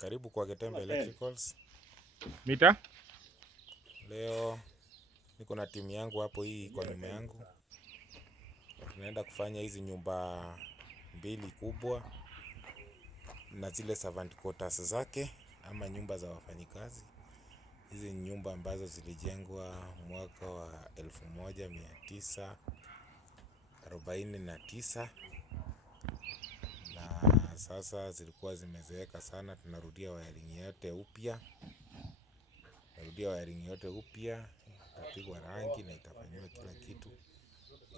Karibu kwa Getembe Electricals. Mita? Leo niko na timu yangu hapo hii kwa nyuma yangu. Tunaenda kufanya hizi nyumba mbili kubwa na zile servant quarters zake ama nyumba za wafanyikazi. Hizi nyumba ambazo zilijengwa mwaka wa 1949 na sasa zilikuwa zimezeeka sana. Tunarudia wiring yote upya, itapigwa rangi na itafanywa kila kitu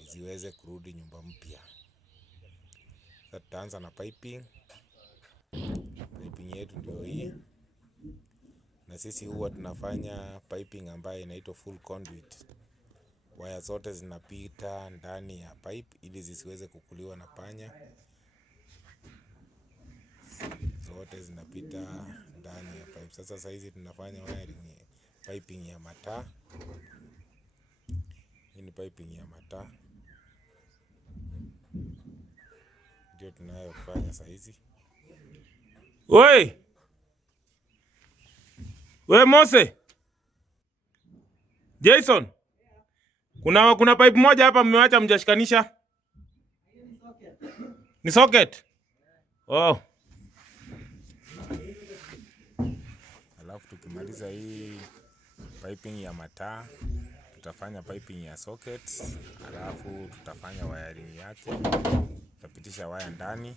ziweze kurudi nyumba mpya. Sasa tutaanza na piping yetu ndio hii, na sisi huwa tunafanya piping ambayo inaitwa full conduit. Waya zote zinapita ndani ya pipe ili zisiweze kukuliwa na panya. Zote zinapita ndani ya pipe. Sasa hizi tunafanya piping ya mataa. Hii ni piping ya mataa ndio tunayofanya sasa hizi. Oi! We Mose! Jason! Kuna pipe moja hapa mmewacha mjashikanisha. Ni socket? Oh. Alafu tukimaliza hii piping ya mataa, tutafanya piping ya socket, alafu tutafanya wiring yake. Tutapitisha waya ndani.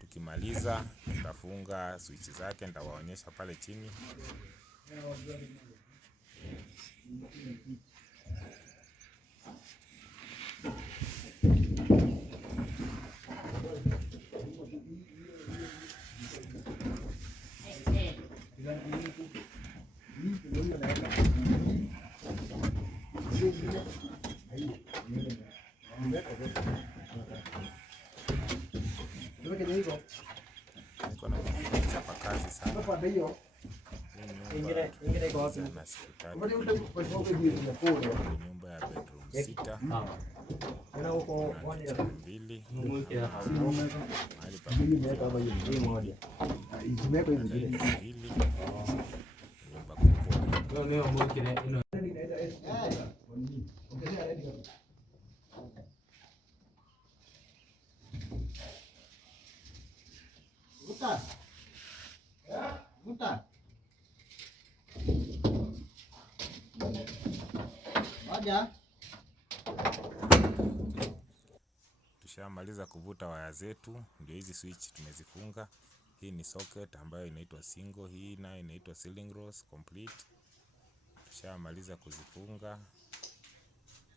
Tukimaliza tutafunga switch zake, nitawaonyesha pale chini. Niko na chapa kazi sana. Nyumba ya bedroom 6 mbili mahali pa nyumba kubwa. Tushamaliza kuvuta waya zetu, ndio hizi switch tumezifunga. Hii ni socket ambayo inaitwa single, hii nayo inaitwa ceiling rose complete. Tushamaliza kuzifunga.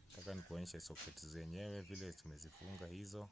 Nataka nikuonyeshe socket zenyewe vile tumezifunga hizo.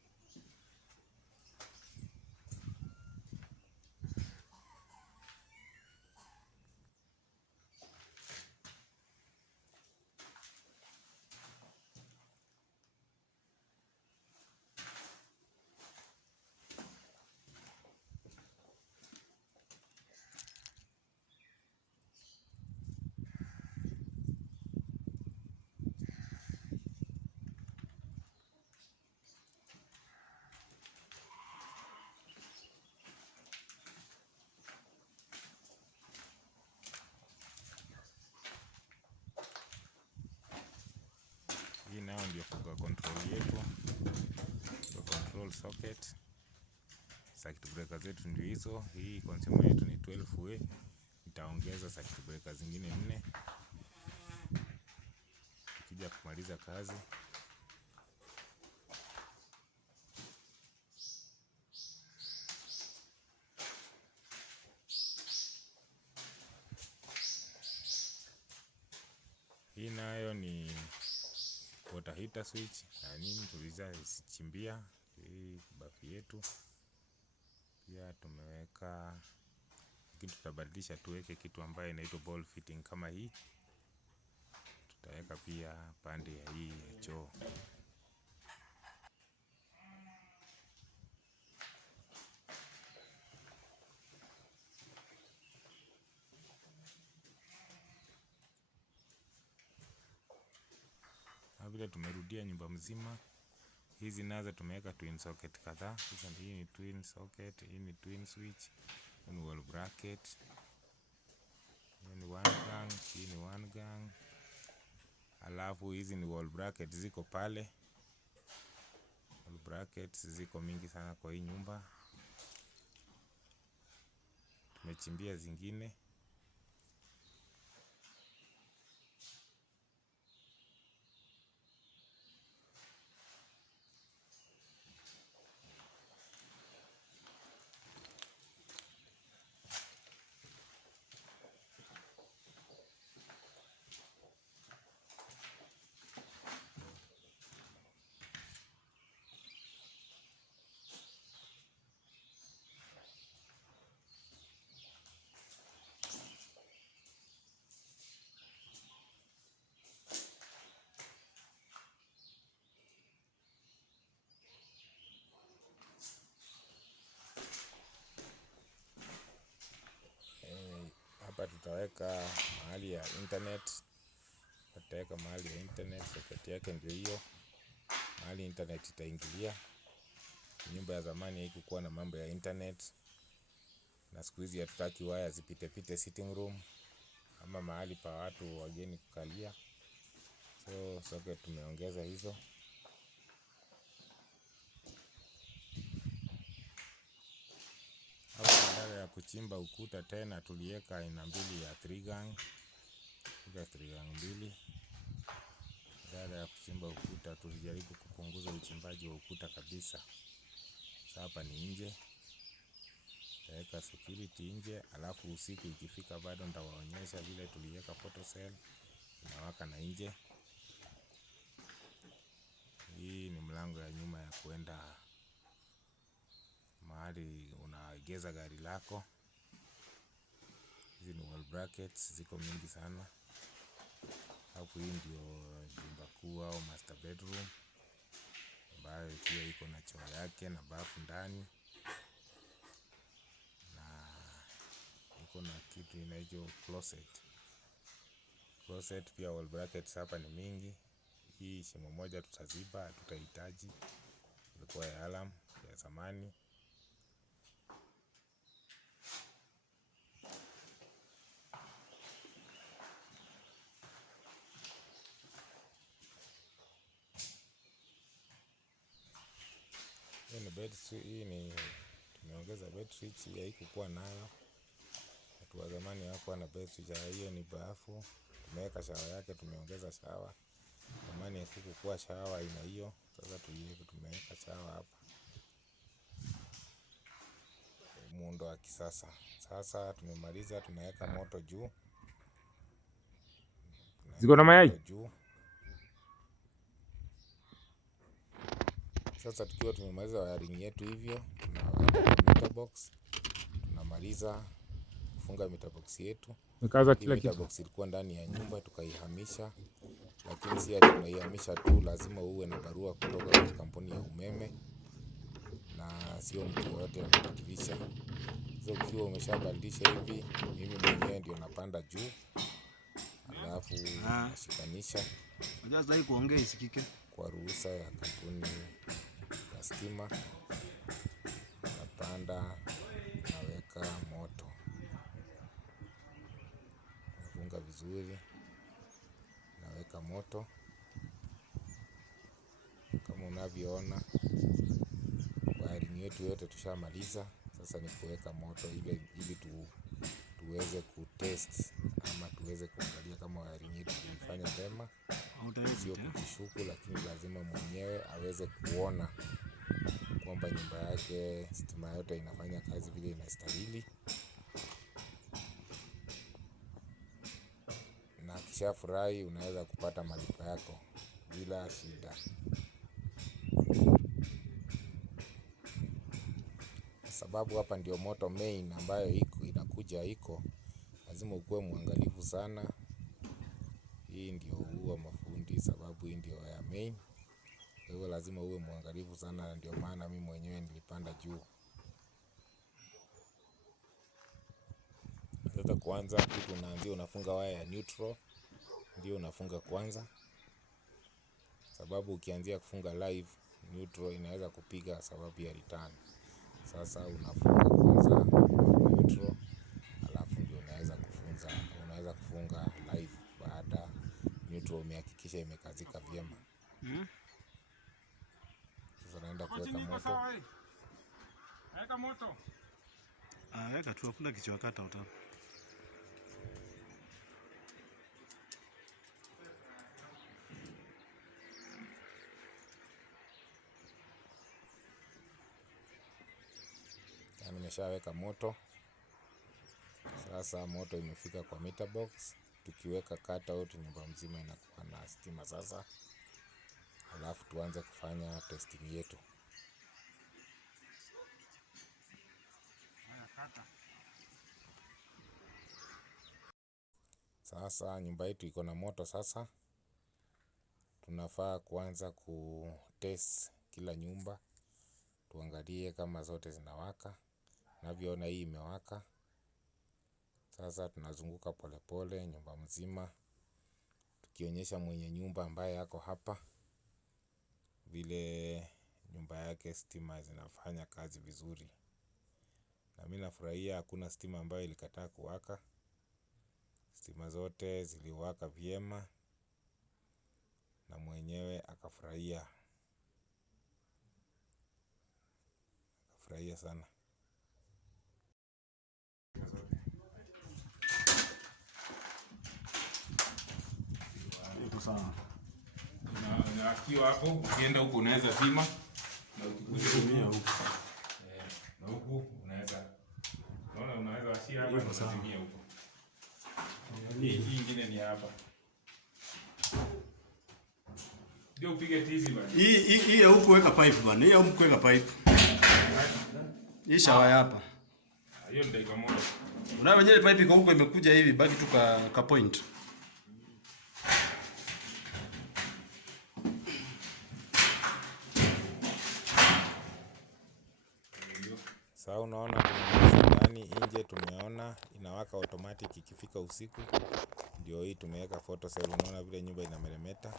Hii nayo ndio kwa control yetu, kwa control socket. Circuit breaker zetu ndio hizo. Hii consumer yetu ni 12A. Nitaongeza circuit breaker zingine 4 tukija kumaliza kazi. Hii nayo ni water heater switch na nini tulizochimbia hii bafu yetu. Pia tumeweka, lakini tutabadilisha tuweke kitu ambaye inaitwa ball fitting kama hii. Tutaweka pia pande ya hii ya choo. Vile tumerudia nyumba mzima. Hizi nazo tumeweka twin socket kadhaa. Hii ni twin socket, hii ni twin switch, Hii ni wall bracket. Hii ni one gang, hii ni one gang. Alafu hizi ni wall bracket ziko pale. Wall brackets ziko mingi sana kwa hii nyumba. Tumechimbia zingine. Hapa tutaweka mahali ya internet. Tutaweka mahali ya internet, socket yake ndio hiyo. Mahali internet itaingilia. Nyumba ya zamani haikukuwa na mambo ya internet. Na siku hizi hatutaki waya zipite sitting room ama mahali pa watu wageni kukalia. So socket tumeongeza hizo. Badala ya kuchimba ukuta tena tuliweka aina mbili ya 3 gang. Tuka 3 gang mbili. Badala ya kuchimba ukuta tulijaribu kupunguza uchimbaji wa ukuta kabisa. Sasa hapa ni nje. Tutaweka security nje, alafu usiku ikifika bado nitawaonyesha vile tuliweka photo cell inawaka na nje. Hii ni mlango ya nyuma ya kuenda mahali unaegeza gari lako. Hizi ni wall brackets ziko mingi sana. Hapo hii ndio nyumba kuu au master bedroom ambayo pia iko na choo yake na bafu ndani. Na iko na kitu inaitwa closet. Closet pia wall brackets hapa ni mingi. Hii shimo moja tutaziba, tutahitaji. Ilikuwa ya alarm ya zamani. Hii ni bed switch, hii ni tumeongeza bed switch, hii haikukuwa nayo. Watu wa zamani hawakuwa na bed switch. Hiyo ni bafu. Tumeweka shower yake, tumeongeza shower. Zamani hakukuwa shower aina hiyo. Sasa tumeweka shower hapa. Muundo wa kisasa. Sasa tumemaliza, tunaweka moto juu. Ziko na mayai. Sasa tukiwa tumemaliza wiring yetu hivyo, tunaweka meter box. Tunamaliza kufunga meter box yetu. Nikaza kila Meter kitu. box ilikuwa ndani ya nyumba tukaihamisha. Lakini si ati tunaihamisha tu, lazima uwe na barua kutoka kwa kampuni ya umeme. Na sio mtu yote anabadilisha. So ukiwa umeshabadilisha hivi, mimi mwenyewe ndio napanda juu. Alafu nashikanisha. Unajua hii kuongea isikike Kwa ruhusa ya kampuni ya stima. Napanda, naweka moto. Nafunga vizuri. Naweka moto. Kama unavyoona, wiring yetu yote tushamaliza. Sasa ni kuweka moto ili tuweze kutest ama tuweze kuangalia kama wiring yetu tulifanya vyema. Sio kujishuku, lakini lazima mwenyewe aweze kuona kwamba nyumba yake stima yote inafanya kazi vile inastahili. Na akishafurahi unaweza kupata malipo yako bila shida. Sababu hapa ndio moto main ambayo inakuja iko. Lazima ukuwe mwangalifu sana. Hii ndio huwa mafundi, sababu hii ndio ya main. Kwa hivyo lazima uwe mwangalifu sana, na ndio maana mimi mwenyewe nilipanda juu. Sasa kwanza kitu unaanzia unafunga waya ya neutral. Ndio unafunga kwanza. Sababu ukianzia kufunga live, neutral inaweza kupiga sababu ya return. Sasa unafunga kwanza neutral. kuhakikisha imekazika vyema. Sasa naenda kuweka moto. Weka moto. Weka tu, hakuna kichwa kata uta. Nimeshaweka moto. Sasa moto imefika kwa meter box. Tukiweka cutout nyumba mzima inakuwa na stima sasa. Alafu tuanze kufanya testing yetu. Sasa nyumba yetu iko na moto sasa. Tunafaa kuanza kutest kila nyumba. Tuangalie kama zote zinawaka. Navyoona hii imewaka. Sasa tunazunguka polepole nyumba mzima. Tukionyesha mwenye nyumba ambaye yako hapa vile nyumba yake stima zinafanya kazi vizuri. Na mimi nafurahia hakuna stima ambayo ilikataa kuwaka. Stima zote ziliwaka vyema na mwenyewe akafurahia. Akafurahia sana. Iko sawa. Na akiwa hapo, ukienda huko unaweza pima na ukikuja huko. Na huko unaweza. Unaona unaweza washia hapa na unazimia huko. Hii nyingine ni hapa. Ndio upige tizi bwana. Hii ya huko weka pipe bwana. Hii ya huko weka pipe. Hii shawa hapa. Hiyo ndio dakika moja. Unaona wenyewe pipe iko huko imekuja hivi baki tu ka point. Sasa unaona ndani nje tumeona inawaka automatic ikifika usiku. Ndio hii tumeweka photo cell, unaona vile nyumba inameremeta.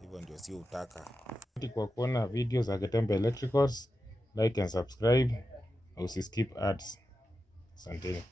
Hivyo ndio sio utaka. Kwa kuona video za Getembe Electricals, like and subscribe. Usiskip ads. Asante.